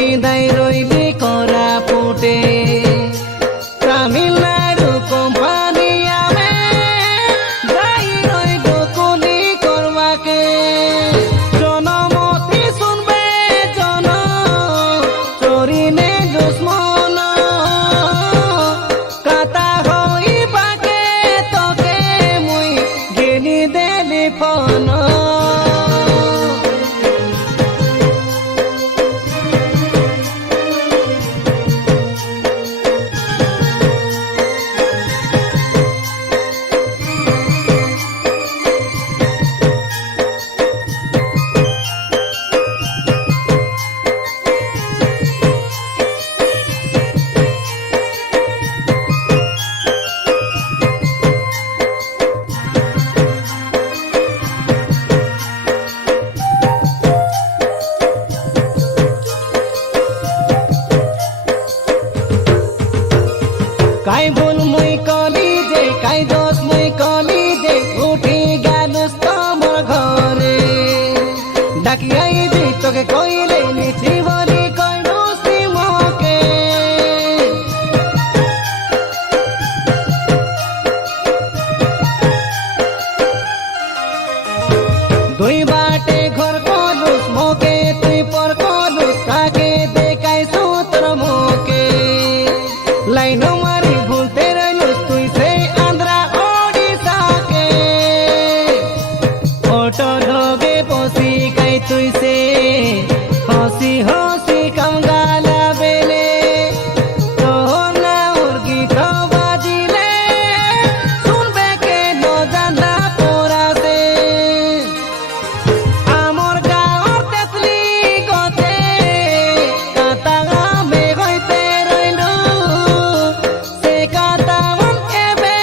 পিঁধাই রইলি কোরাপুটে Tamil Nadu company আমি যাই রইলু কুলি করবাকে জনমতি শুনবে জন চরিনে দুশ্মন কাতা হইবাকে তোকে মুই গেলি দেলি ফোন কাই ভুল মুই কলি যে কাই দোষ মুই কলি যে উঠি গেলুস তোমার ঘরে ডাকি আই যে তোকে কইলে নিছি বলি কইলুস মোকে দুই বাটে ঘর কলুস মোকে তুই পর কলুস কাকে দেখাই সুতর মোকে লাইন মারি ভুলতে রইলুস তুই সেই আন্ধ্রা ওড়িশাকে অটো লোগে বসি কাই তুই সে হসি হসি কঙ্গালা বেলে তোর না ওর গীত বাজিলে শুনবে কে ন জানা পোরাসে আমার গাঁৱৰ তেতলি গতে কাটা আমি হইতে রইলু সে কাটামান এবে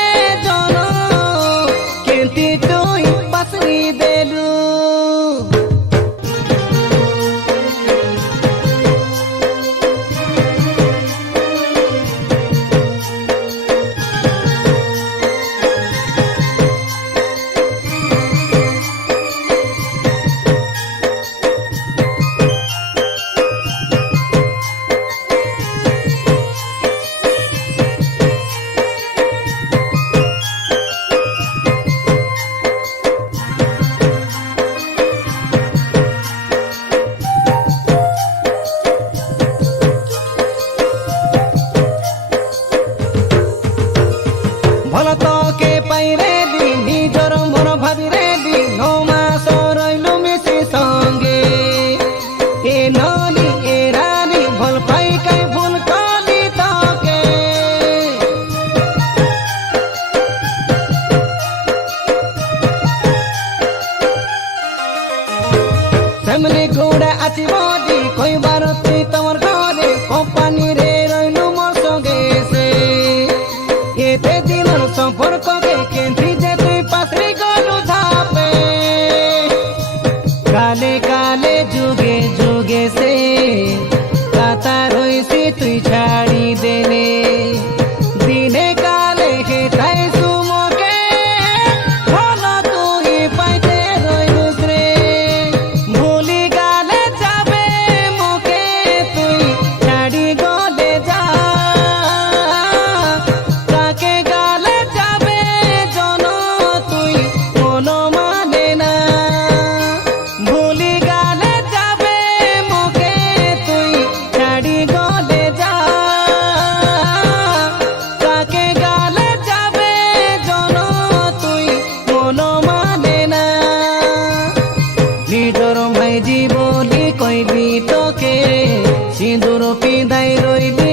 জন কিন্তু তুই পাসরি দেলু ভাল তোকে পাইরে দি নিজর মন ভাবিরে দি 9 মাস রইলু মিশি সঙ্গে এ নলি এ রানী ভাল পাই কাই ভুল কলি তোকে ফ্যামিলি ঘোড়া আছি বলি কইবার তুই তোমার ঘরে কোম্পানি রে রইলু মোর সঙ্গে সে এতে দিনের সম্পর্ককে কেন্দ্রি যে তুই পাশরি গলু ধাপে কালে কালে যুগে যুগে সে কাতা রইছি তুই ছাড়ি দেলে দিনে কালে হেতাই সুমকে ভালো তুই পাইতে রইলুস রে ভুলি গালে যাবে মোকে তুই ছাড়ি গলে যা কাকে গালে যাবে জন তুই মন মানে না ভুলি গালে যাবে মোকে তুই ছাড়ি গলে যা কাকে গালে যাবে জন তুই মন মানে না নিজর ভাই জীবনী কইবি তোকে সিঁদুর পিঁধাই রইলি